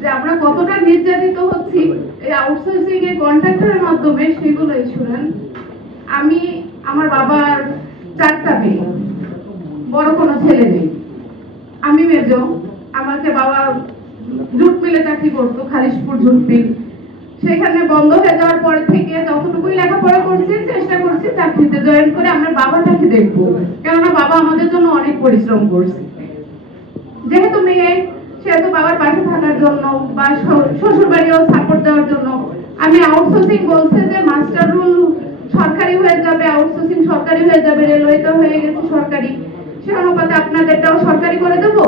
যে আমরা কতটা নির্যাতিত হচ্ছি এই আউটসোর্সিং এর কন্ট্রাক্টরের মাধ্যমে, সেগুলোই শুনেন। আমি, আমার বাবার 4টা মেয়ে, বড় কোনো ছেলে নেই। আমি মেজো। আমাকে বাবা জুট মিলে চাকরি করতো, খালিশপুর জুট মিল। সেখানে বন্ধ হয়ে যাওয়ার পর থেকে যতটুকুই লেখাপড়া করছি, চেষ্টা করছি চাকরিতে জয়েন করে আমরা বাবাটাকে দেখবো, কেননা বাবা আমাদের জন্য অনেক পরিশ্রম করছে। যেহেতু মেয়ে, সেহেতু বাবার পাশে থাকার জন্য বা শ্বশুর বাড়িও সাপোর্ট দেওয়ার জন্য আমি আউটসোর্সিং বলছে যে মাস্টার রুল সরকারি হয়ে যাবে, আউটসোর্সিং সরকারি হয়ে যাবে, রেলওয়েতে হয়ে গেছে সরকারি, সে অনুপাতে আপনাদেরটাও সরকারি করে দেবো।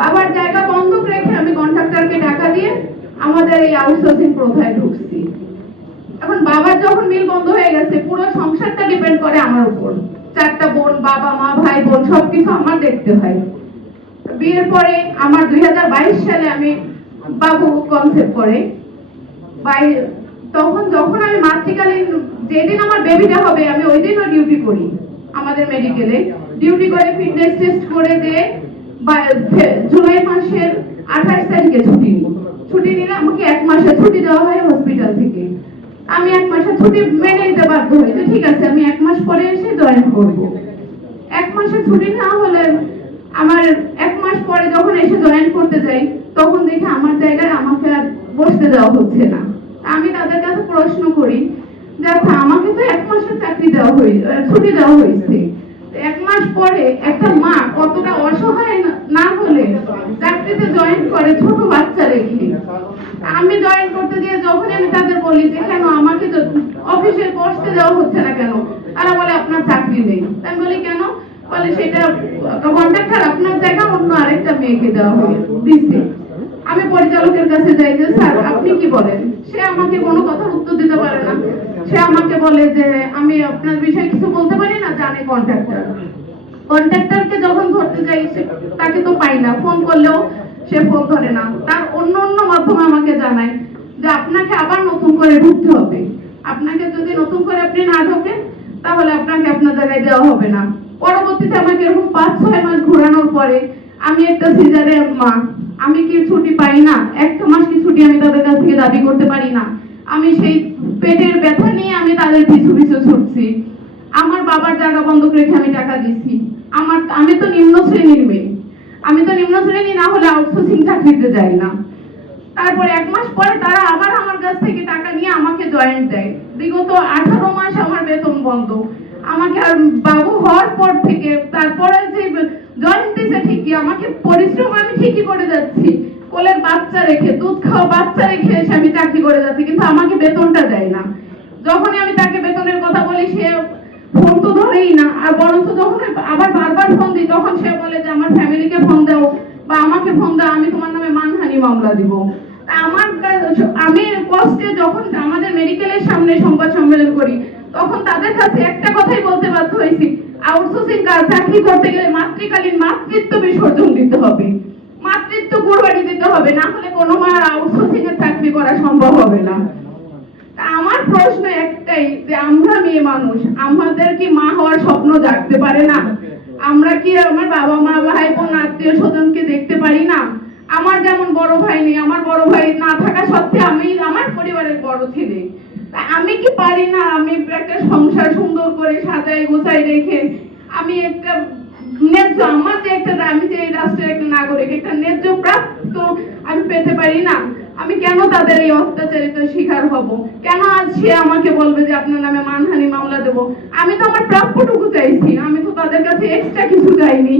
বাবার জায়গা বন্ধক রেখে আমি কন্ট্রাক্টরকে টাকা দিয়ে আমাদের এই আউটসোর্সিং প্রথায় ঢুকছি। এখন বাবার যখন মিল বন্ধ হয়ে গেছে, পুরো সংসারটা ডিপেন্ড করে আমার উপর। 4টা বোন, বাবা মা ভাই বোন সবকিছু আমার দেখতে হয়। বিয়ের পরে আমার 2022 সালে আমি বাবু কনসেপ্ট করে, তখন যখন আমি মাতৃকালীন, যেদিন আমার বেবিটা হবে আমি ওই দিনও ডিউটি করি আমাদের মেডিকেলে। ডিউটি করে ফিটনেস টেস্ট করে যে জুলাই মাসের 28 তারিখে ছুটি নিলে আমাকে 1 মাসের ছুটি দেওয়া হয় হসপিটাল থেকে। আমি 1 মাসের ছুটি মেনে নিতে বাধ্য হই যে ঠিক আছে আমি 1 মাস পরে এসে জয়েন করব। 1 মাসের ছুটি না হলে আমার 1 মাস পরে যখন এসে জয়েন করতে যাই, তখন দেখি আমার জায়গায় আমাকে আর বসতে দেওয়া হচ্ছে না। আমি তাদের কাছে প্রশ্ন করি যে আচ্ছা আমাকে তো 1 মাসের চাকরি দেওয়া ছুটি দেওয়া হয়েছে, 1 মাস পরে একটা মা কতটা অসহায় না হলে চাকরিতে জয়েন করে ছোট বাচ্চা রেখে। আমি জয়েন করতে গিয়ে যখন আমি তাদের বলি যে কেন আমাকে অফিসে বসতে দেওয়া হচ্ছে না কেন, তারা বলে আপনার চাকরি নেই। আমি বলি কেন? বলে সেটা কন্ট্রাক্টর আপনার জায়গা অন্য আরেকটা মেয়েকে দেওয়া দিচ্ছে। আমি পরিচালকের কাছে যাই যে স্যার আপনি কি বলেন? সে আমাকে কোনো কথার উত্তর দিতে পারে না। সে আমাকে বলে যে আমি আপনার বিষয়ে কিছু বলতে পারি না, জানে কন্ট্রাক্টরকে যখন ধরতে যাই তাকে তো পাই না, ফোন করলেও সে ফোন ধরে না। তার অন্য মাধ্যমে আমাকে জানায় যে আপনাকে আবার নতুন করে ঢুকতে হবে, আপনাকে যদি নতুন করে আপনি না ঢোকেন তাহলে আপনাকে আপনার জায়গায় দেওয়া হবে না। পরবর্তীতে আমাকে এরকম 5-6 মাস ঘোরানোর পরে আমি একটা সিজারের মা, আমি কি ছুটি পাই না? 1 মাস কি ছুটি আমি তাদের কাছ থেকে দাবি করতে পারি না? আমি সেই পেটের ব্যথা নিয়ে আমি তাদের পিছু ছুটছি। আমার বাবার জায়গা বন্ধক রেখে আমি টাকা দিছি। আমি তো নিম্ন শ্রেণীর মেয়ে, আমি তো নিম্ন শ্রেণী না হলে আউটসোর্সিং চাকরিতে যাই না। তারপরে 1 মাস পরে তারা আবার আমার কাছ থেকে টাকা নিয়ে আমাকে জয়েন্ট দেয়। বিগত 18 মাস আমার বেতন বন্ধ। আমাকে আর বাবু হওয়ার পর থেকে তারপরে যে জয়েন্ট দিছে ঠিকই, আমাকে পরিশ্রম আমি ঠিকই করে যাচ্ছি, কোলের বাচ্চা রেখে, দুধ খাওয়া বাচ্চা রেখে এসে আমি চাকরি করে যাচ্ছি, কিন্তু আমাকে বেতনটা দেয় না। যখনই আমি তাকে বেতনের কথা বলি সে ফোন তো ধরেই না, আর বরঞ্চ যখন আবার বারবার ফোন দিই তখন সে বলে যে আমার ফ্যামিলিকে ফোন দাও বা আমাকে ফোন দাও, আমি তোমার নামে মানহানি মামলা দিব। আমি কষ্টে যখন আমাদের মেডিকেলের সামনে সংবাদ সম্মেলন করি তখন তাদের কাছে একটা কথাই বলতে বাধ্য হয়েছি, আউটসোর্সিং চাকরি করতে গেলে মাতৃকালীন মাতৃত্ব বিসর্জন দিতে হবে, মাতৃত্ব কুরবানি দিতে হবে, না হলে কোনো মা আউটসোর্সিং এর চাকরি করা সম্ভব হবে না। আমার প্রশ্ন একটাই যে আমরা মেয়ে মানুষ, আমাদের কি মা হওয়ার স্বপ্ন জাগতে পারে না? আমরা কি আমার বাবা মা ভাই বোন আত্মীয় স্বজনকে দেখতে পারি না? আমার যেমন বড় ভাই নেই, আমার বড় ভাই না থাকা সত্ত্বেও আমি আমার পরিবারের বড় ছেলে, আমি কি পারি না আমি একটা সংসার সুন্দর করে সাজাই গোছাই রেখে আমি একটা ন্যায্য, আমার যে একটা, আমি যে এই রাষ্ট্রের একটা নাগরিক, একটা ন্যায্য প্রাপ্ত আমি পেতে পারি না? আমি কেন তাদের এই অত্যাচারিত শিকার হব? কেন আজ সে আমাকে বলবে যে আপনার নামে মানহানি মামলা দেব? আমি তো আমার প্রাপ্যটুকু চাইছি, আমি তো তাদের কাছে এক্সট্রা কিছু চাইনি।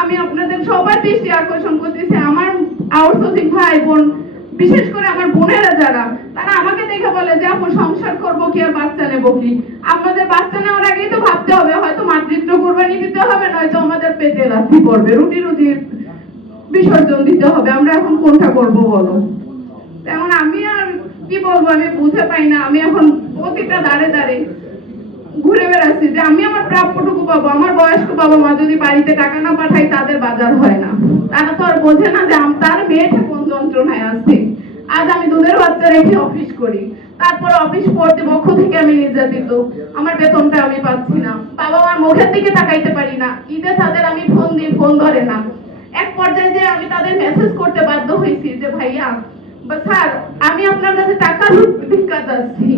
আমি আপনাদের সবার দৃষ্টি আকর্ষণ করতেছি, আমার আউটসোর্সিং ভাই বোন, বিশেষ করে আমার বোনেরা যারা, তারা আমাকে দেখে বলে যে আপু সংসার করবো কি আর বাচ্চা নেবো কি? আমাদের বাচ্চা নেওয়ার আগেই তো ভাবতে হবে হয়তো মাতৃত্ব কুরবানি দিতে হবে, নয়তো আমাদের পেটে লাথি পড়বে, রুটির বিসর্জন দিতে হবে। আমরা এখন কোনটা করব বলো? তেমন আমি আর কি বলবো, আমি বুঝে পাই না। আমি এখন প্রতিটা দাঁড়ে ঘুরে বেড়াচ্ছি যে আমি আমার প্রাপ্যটুকু পাবো। আমার বয়স্ক বাবা মা যদি বাড়িতে টাকা না পাঠাই তাদের বাজার হয় না, তারা তো আর বোঝে না যে তার মেয়েটা কোন যন্ত্রণায় আছে। আজ আমি দুধের বাচ্চা রেখে অফিস করি, তারপর অফিস কর্তৃপক্ষ থেকে আমি নির্যাতিত, আমার বেতনটা আমি পাচ্ছি না, বাবা মার মুখের দিকে তাকাইতে পারি না, ঈদে তাদের আমি ফোন দিই, ফোন ধরে না। এক পর্যায়ে যে আমি তাদের মেসেজ করতে বাধ্য হয়েছি যে ভাইয়া স্যার, আমি আপনার কাছে টাকা ভিক্ষা চাচ্ছি,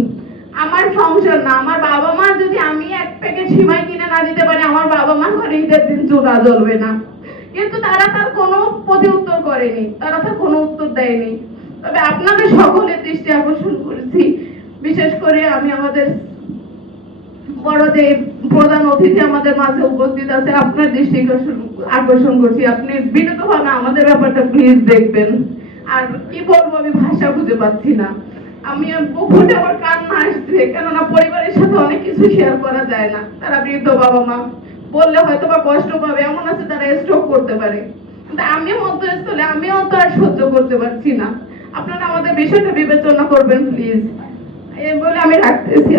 আমার সংসার না, আমার বাবা মা যদি আমি এক প্যাকেট সিমাই কিনে না দিতে পারি, আমার বাবা মা ঘরে ঈদের দিন চুলা জ্বলবে না। কিন্তু তারা তার কোনো প্রতি উত্তর করেনি, তারা তার কোনো উত্তর দেয়নি। তবে আপনাদের সকলের দৃষ্টি আকর্ষণ করেছি, বিশেষ করে আমি আমাদের বড় যে প্রধান অতিথি আমাদের মাঝে উপস্থিত আছে, আপনার দৃষ্টি আকর্ষণ করছি, আপনি বিনীতভাবে আমাদের ব্যাপারটা প্লিজ দেখবেন। আর কি বলবো, আমি ভাষা খুঁজে পাচ্ছি না। আমি বহুত আমার কান্না আসছে, কেননা পরিবারের সাথে অনেক কিছু শেয়ার করা যায় না। তারা বৃদ্ধ বাবা মা, বললে হয়তো বা কষ্ট পাবে, এমন আছে তারা স্ট্রোক করতে পারে। কিন্তু আমিও মধ্যস্থলে, আমিও তো আর সহ্য করতে পারছি না। আপনারা আমাদের বিষয়টা বিবেচনা করবেন প্লিজ, এই বলে আমি রাখতেছি।